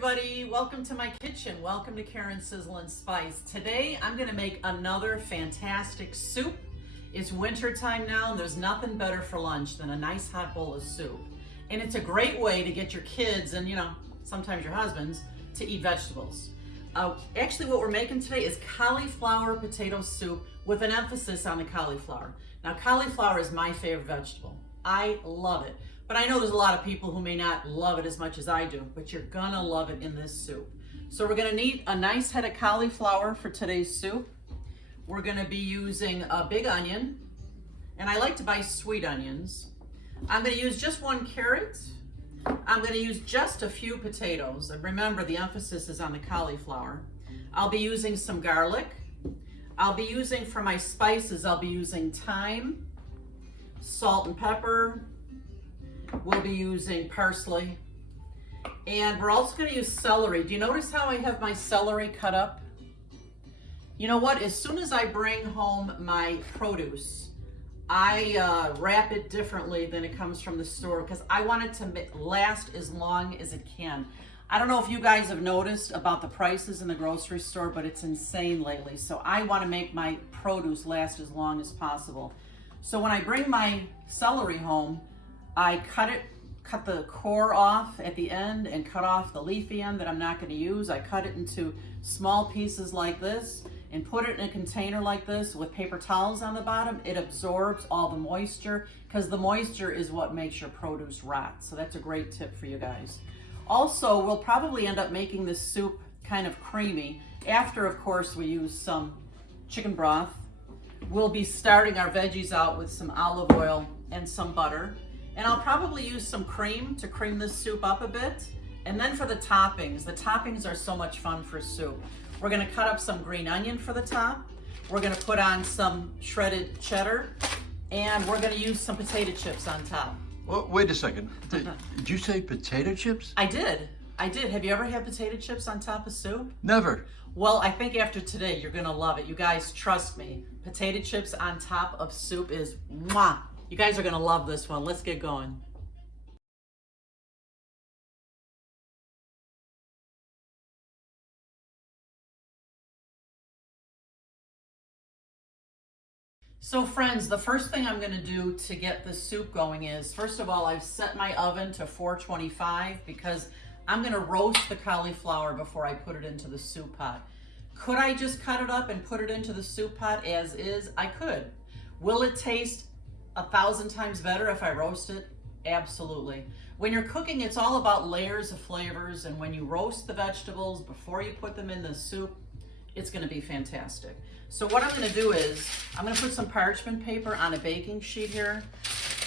everybody, welcome to my kitchen. Welcome to Karen's Sizzle and Spice. Today I'm going to make another fantastic soup. It's winter time now and there's nothing better for lunch than a nice hot bowl of soup. And it's a great way to get your kids and sometimes your husbands to eat vegetables. Actually what we're making today is cauliflower potato soup with an emphasis on the cauliflower. Now cauliflower is my favorite vegetable. I love it. But I know there's a lot of people who may not love it as much as I do, but you're gonna love it in this soup. So we're gonna need a nice head of cauliflower for today's soup. We're gonna be using a big onion, and I like to buy sweet onions. I'm gonna use just 1 carrot. I'm gonna use just a few potatoes. And remember, the emphasis is on the cauliflower. I'll be using some garlic. I'll be using, for my spices, I'll be using thyme, salt and pepper. We'll be using parsley, and we're also going to use celery. Do you notice how I have my celery cut up? You know what? As soon as I bring home my produce, I wrap it differently than it comes from the store because I want it to last as long as it can. I don't know if you guys have noticed about the prices in the grocery store, but it's insane lately. So I want to make my produce last as long as possible. So when I bring my celery home, I cut the core off at the end and cut off the leafy end that I'm not going to use. I cut it into small pieces like this and put it in a container like this with paper towels on the bottom. It absorbs all the moisture because the moisture is what makes your produce rot. So that's a great tip for you guys. Also, we'll probably end up making this soup kind of creamy after, of course, we use some chicken broth. We'll be starting our veggies out with some olive oil and some butter. And I'll probably use some cream to cream this soup up a bit. And then for the toppings are so much fun for soup. We're gonna cut up some green onion for the top. We're gonna put on some shredded cheddar, and we're gonna use some potato chips on top. Well, wait a second. Did you say potato chips? I did. Have you ever had potato chips on top of soup? Never. Well, I think after today, you're gonna love it. You guys, trust me. Potato chips on top of soup is mwah. You guys are gonna love this one. Let's get going. So friends, the first thing I'm gonna do to get the soup going is, first of all, I've set my oven to 425 because I'm gonna roast the cauliflower before I put it into the soup pot. Could I just cut it up and put it into the soup pot as is? I could. Will it taste 1,000 times better if I roast it? Absolutely. When you're cooking, it's all about layers of flavors, and when you roast the vegetables before you put them in the soup, it's gonna be fantastic. So what I'm gonna do is, I'm gonna put some parchment paper on a baking sheet here,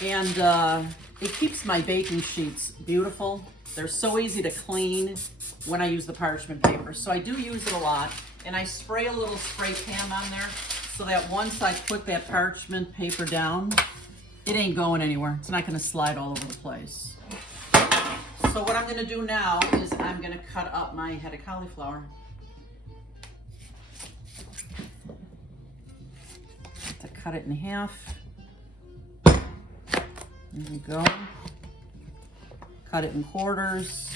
and it keeps my baking sheets beautiful. They're so easy to clean when I use the parchment paper. So I do use it a lot, and I spray a little spray tan on there so that once I put that parchment paper down, it ain't going anywhere. It's not gonna slide all over the place. So what I'm gonna do now is I'm gonna cut up my head of cauliflower. To cut it in half. There we go. Cut it in quarters.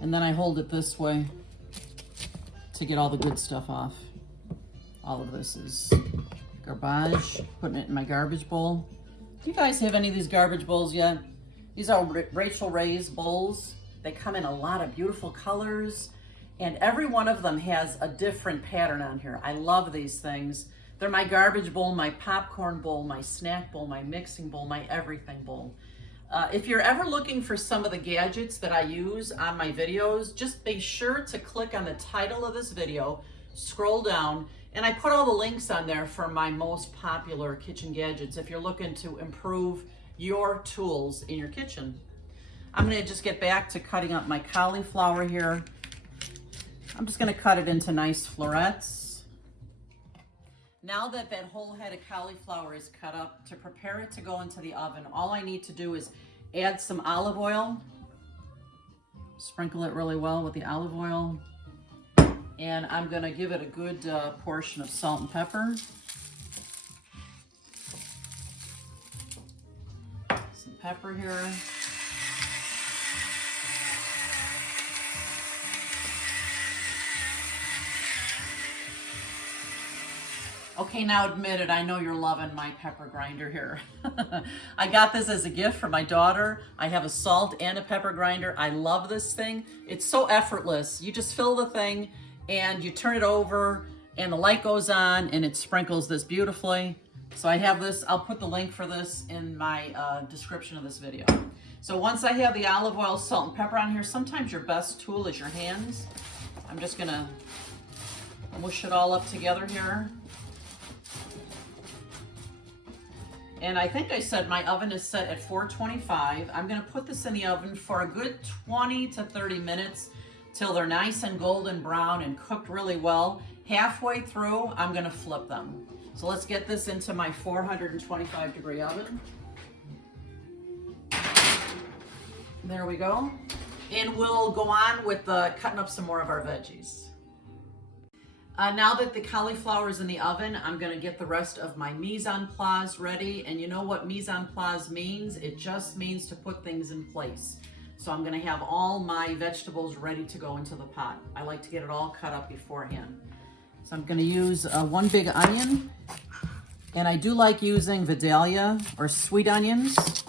And then I hold it this way to get all the good stuff off. All of this is garbage, putting it in my garbage bowl. Do you guys have any of these garbage bowls yet? These are Rachel Ray's bowls. They come in a lot of beautiful colors, and every one of them has a different pattern on here. I love these things. They're my garbage bowl, my popcorn bowl, my snack bowl, my mixing bowl, my everything bowl. If you're ever looking for some of the gadgets that I use on my videos, just be sure to click on the title of this video, scroll down, and I put all the links on there for my most popular kitchen gadgets if you're looking to improve your tools in your kitchen. I'm gonna just get back to cutting up my cauliflower here. I'm just gonna cut it into nice florets. Now that that whole head of cauliflower is cut up, to prepare it to go into the oven, all I need to do is add some olive oil. Sprinkle it really well with the olive oil. And I'm gonna give it a good portion of salt and pepper. Some pepper here. Okay, now admit it, I know you're loving my pepper grinder here. I got this as a gift for my daughter. I have a salt and a pepper grinder. I love this thing. It's so effortless. You just fill the thing and you turn it over and the light goes on and it sprinkles this beautifully. So I have this, I'll put the link for this in my description of this video. So once I have the olive oil, salt, and pepper on here, sometimes your best tool is your hands. I'm just gonna mush it all up together here. And I think I said my oven is set at 425. I'm gonna put this in the oven for a good 20 to 30 minutes till they're nice and golden brown and cooked really well. Halfway through, I'm gonna flip them. So let's get this into my 425 degree oven. There we go. And we'll go on with cutting up some more of our veggies. Now that the cauliflower is in the oven, I'm gonna get the rest of my mise en place ready. And you know what mise en place means? It just means to put things in place. So I'm gonna have all my vegetables ready to go into the pot. I like to get it all cut up beforehand. So I'm gonna use one big onion. And I do like using Vidalia or sweet onions.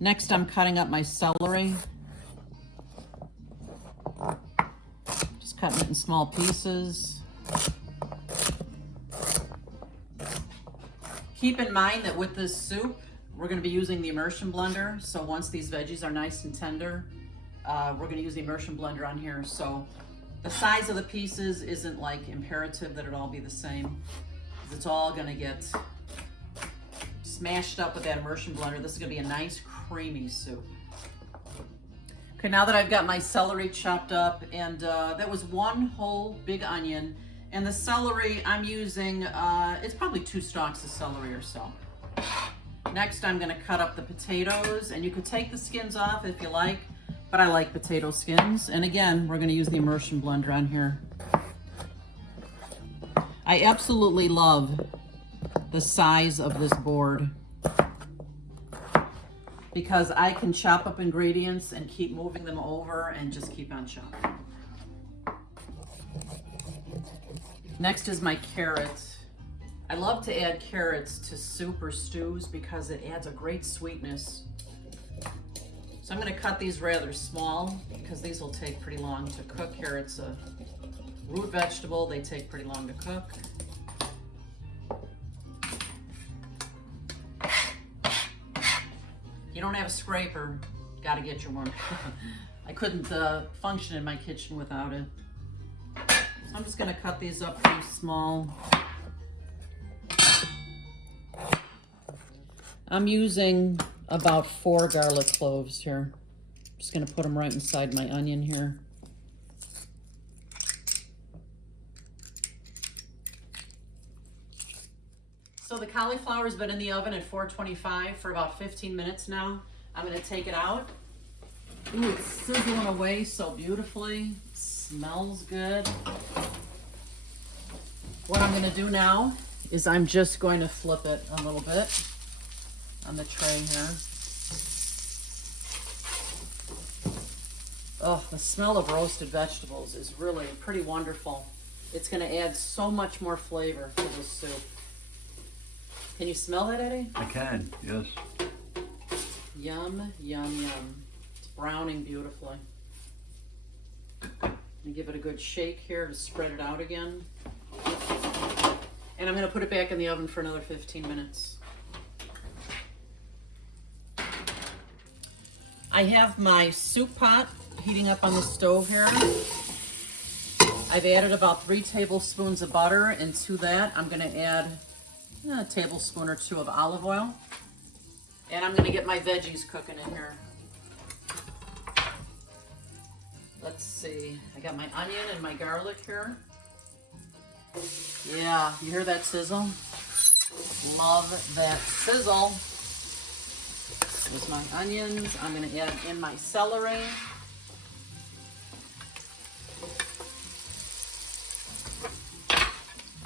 Next, I'm cutting up my celery. Just cutting it in small pieces. Keep in mind that with this soup, we're going to be using the Immersion Blender. So once these veggies are nice and tender, we're going to use the Immersion Blender on here. So the size of the pieces isn't like imperative that it all be the same. It's all going to get smashed up with that Immersion Blender. This is going to be a nice creamy soup. Okay, now that I've got my celery chopped up, and that was one whole big onion, and the celery I'm using, it's probably 2 stalks of celery or so. Next, I'm gonna cut up the potatoes, and you could take the skins off if you like, but I like potato skins. And again, we're gonna use the Immersion Blender on here. I absolutely love the size of this board because I can chop up ingredients and keep moving them over and just keep on chopping. Next is my carrots. I love to add carrots to soup or stews because it adds a great sweetness. So I'm going to cut these rather small because these will take pretty long to cook. Carrots, a root vegetable, they take pretty long to cook. You don't have a scraper, got to get your one. I couldn't function in my kitchen without it. So I'm just going to cut these up pretty small. I'm using about 4 garlic cloves here. Just going to put them right inside my onion here. So the cauliflower's been in the oven at 425 for about 15 minutes now. I'm going to take it out. Ooh, it's sizzling away so beautifully. It smells good. What I'm going to do now is I'm just going to flip it a little bit on the tray here. Oh, the smell of roasted vegetables is really pretty wonderful. It's going to add so much more flavor to this soup. Can you smell that, Eddie? I can, yes. Yum, yum, yum. It's browning beautifully. And give it a good shake here to spread it out again. And I'm going to put it back in the oven for another 15 minutes. I have my soup pot heating up on the stove here. I've added about 3 tablespoons of butter, and to that I'm going to add a tablespoon or 2 of olive oil. And I'm going to get my veggies cooking in here. Let's see. I got my onion and my garlic here. Yeah, you hear that sizzle? Love that sizzle. There's my onions. I'm going to add in my celery.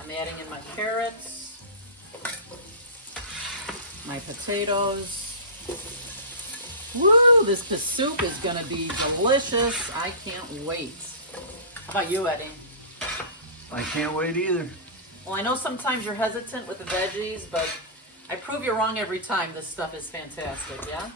I'm adding in my carrots, my potatoes. Woo, this soup is gonna be delicious. I can't wait. How about you, Eddie? I can't wait either. Well, I know sometimes you're hesitant with the veggies, but I prove you wrong every time. This stuff is fantastic, yeah?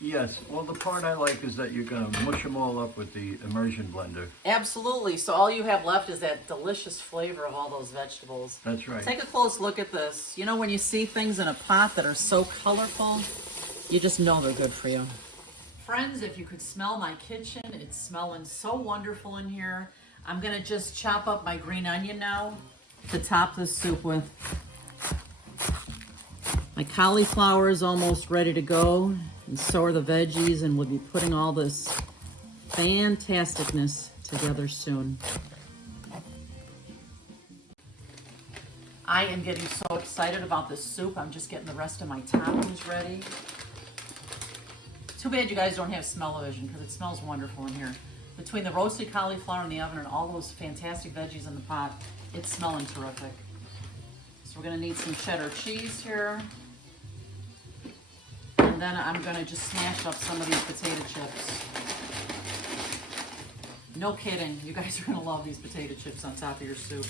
Yes. Well, the part I like is that you're going to mush them all up with the Immersion Blender. Absolutely. So all you have left is that delicious flavor of all those vegetables. That's right. Take a close look at this. You know, when you see things in a pot that are so colorful, you just know they're good for you. Friends, if you could smell my kitchen, it's smelling so wonderful in here. I'm going to just chop up my green onion now to top this soup with. My cauliflower is almost ready to go, and so are the veggies, and we'll be putting all this fantasticness together soon. I am getting so excited about this soup. I'm just getting the rest of my toppings ready. Too bad you guys don't have smell-o-vision, because it smells wonderful in here. Between the roasted cauliflower in the oven and all those fantastic veggies in the pot, it's smelling terrific. So we're going to need some cheddar cheese here. And then I'm going to just smash up some of these potato chips. No kidding, you guys are going to love these potato chips on top of your soup.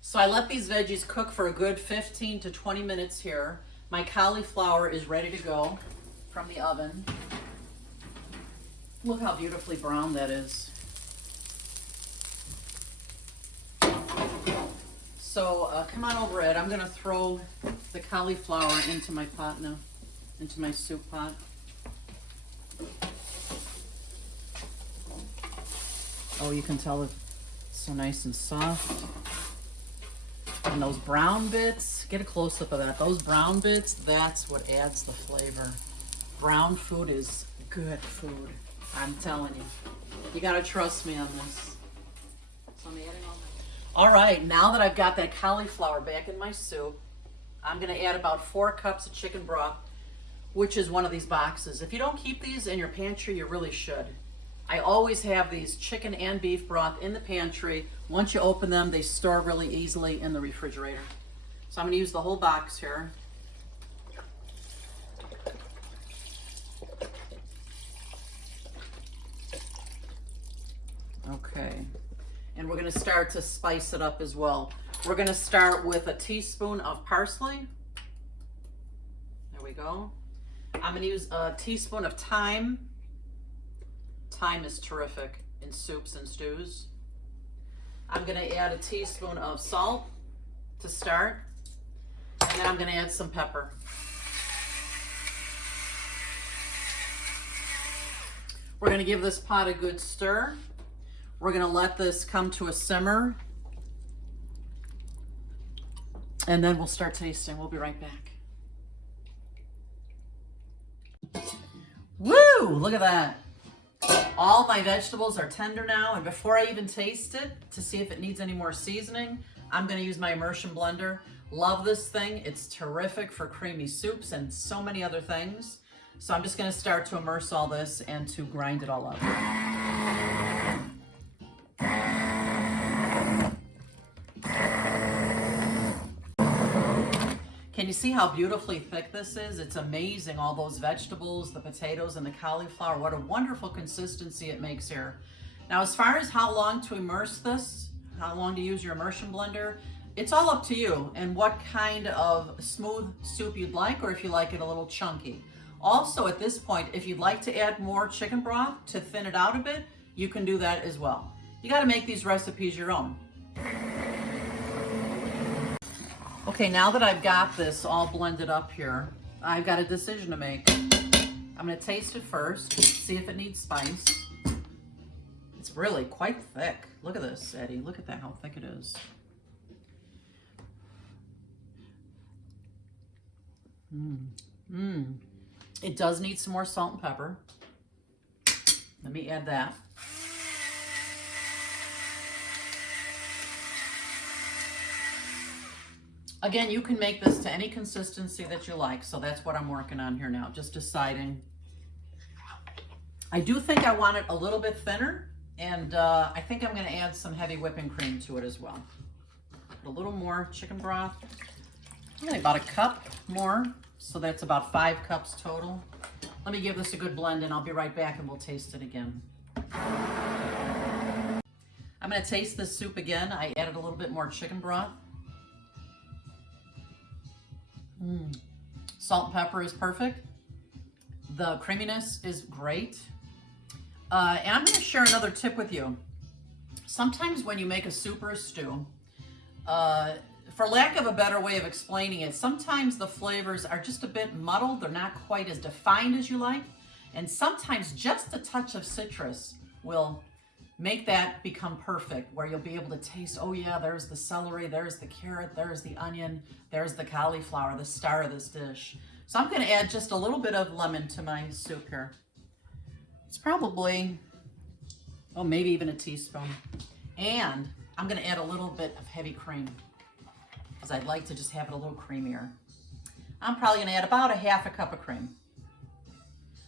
So I let these veggies cook for a good 15 to 20 minutes here. My cauliflower is ready to go from the oven. Look how beautifully brown that is. So come on over, Ed. I'm going to throw the cauliflower into my pot now, into my soup pot. Oh, you can tell it's so nice and soft. And those brown bits, get a close-up of that. Those brown bits, that's what adds the flavor. Brown food is good food. I'm telling you. You gotta trust me on this. So I'm adding all that. All right, now that I've got that cauliflower back in my soup, I'm gonna add about 4 cups of chicken broth, which is one of these boxes. If you don't keep these in your pantry, you really should. I always have these chicken and beef broth in the pantry. Once you open them, they store really easily in the refrigerator. So I'm gonna use the whole box here. Okay, and we're gonna start to spice it up as well. We're gonna start with a teaspoon of parsley. There we go. I'm gonna use a teaspoon of thyme. Thyme is terrific in soups and stews. I'm gonna add a teaspoon of salt to start, and then I'm gonna add some pepper. We're gonna give this pot a good stir. We're gonna let this come to a simmer, and then we'll start tasting. We'll be right back. Woo! Look at that. All my vegetables are tender now, and before I even taste it, to see if it needs any more seasoning, I'm gonna use my Immersion Blender. Love this thing. It's terrific for creamy soups and so many other things. So I'm just gonna start to immerse all this and to grind it all up. Can you see how beautifully thick this is? It's amazing, all those vegetables, the potatoes and the cauliflower. What a wonderful consistency it makes here. Now, as far as how long to immerse this, how long to use your Immersion Blender, it's all up to you and what kind of smooth soup you'd like, or if you like it a little chunky. Also, at this point, if you'd like to add more chicken broth to thin it out a bit, you can do that as well. You gotta make these recipes your own. Okay, now that I've got this all blended up here, I've got a decision to make. I'm gonna taste it first, see if it needs spice. It's really quite thick. Look at this, Eddie. Look at that, how thick it is. It does need some more salt and pepper. Let me add that. Again, you can make this to any consistency that you like, so that's what I'm working on here now, just deciding. I do think I want it a little bit thinner, and I think I'm gonna add some heavy whipping cream to it as well. A little more chicken broth, only about a cup more, so that's about 5 cups total. Let me give this a good blend and I'll be right back and we'll taste it again. I'm gonna taste this soup again. I added a little bit more chicken broth. Salt and pepper is perfect. The creaminess is great. And I'm gonna share another tip with you. Sometimes when you make a soup or a stew, for lack of a better way of explaining it, sometimes the flavors are just a bit muddled. They're not quite as defined as you like. And sometimes just a touch of citrus will make that become perfect, where you'll be able to taste, oh yeah, there's the celery, there's the carrot, there's the onion, there's the cauliflower, the star of this dish. So I'm gonna add just a little bit of lemon to my soup here. It's probably, oh, maybe even a teaspoon. And I'm gonna add a little bit of heavy cream, because I'd like to just have it a little creamier. I'm probably gonna add about a half a cup of cream.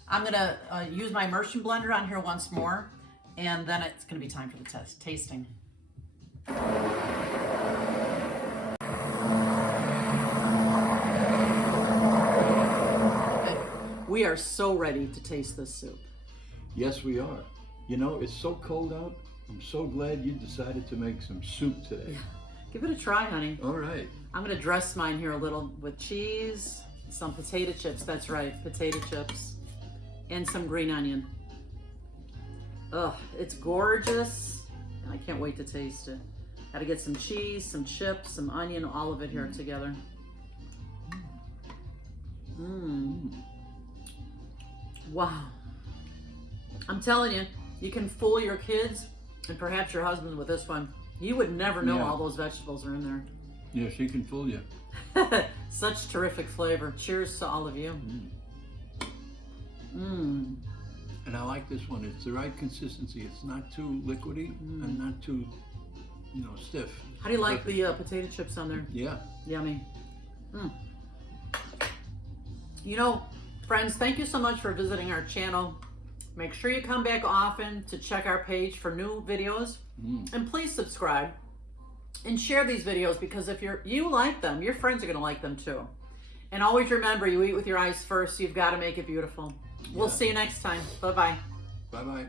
I'm gonna use my Immersion Blender on here once more, and then it's gonna be time for the tasting. We are so ready to taste this soup. Yes, we are. You know, it's so cold out. I'm so glad you decided to make some soup today. Yeah. Give it a try, honey. All right. I'm gonna dress mine here a little with cheese, some potato chips, that's right, potato chips, and some green onion. Ugh, it's gorgeous, and I can't wait to taste it. Gotta get some cheese, some chips, some onion, all of it here together. Wow. I'm telling you, you can fool your kids and perhaps your husband with this one. You would never know all those vegetables are in there. Yeah, she can fool you. Such terrific flavor. Cheers to all of you. And I like this one. It's the right consistency. It's not too liquidy and not too, you know, stiff. How do you like the potato chips on there? Yeah. Yummy. You know, friends, thank you so much for visiting our channel. Make sure you come back often to check our page for new videos. And please subscribe and share these videos, because if you like them, your friends are going to like them too. And always remember, you eat with your eyes first. So you've got to make it beautiful. We'll see you next time. Bye-bye. Bye-bye.